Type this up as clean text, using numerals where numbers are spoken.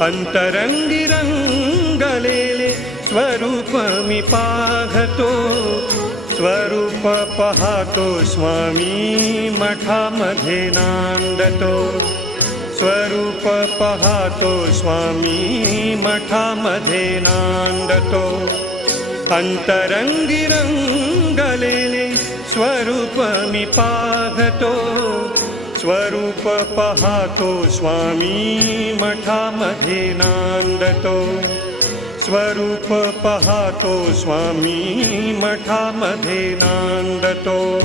अंतरंगी रंगलेले स्वरूप मी पाहतो, स्वरूप पाहतो स्वामी मठामध्ये नांदतो, स्वरूप पाहतो स्वामी मठामध्ये नांदतो. अंतरंगी रंगलेले स्वरूप मी पाहतो, स्वरूप पाहतो स्वामी मठामध्ये नांदतो, स्वरूप पाहतो स्वामी मठामध्ये नांदतो.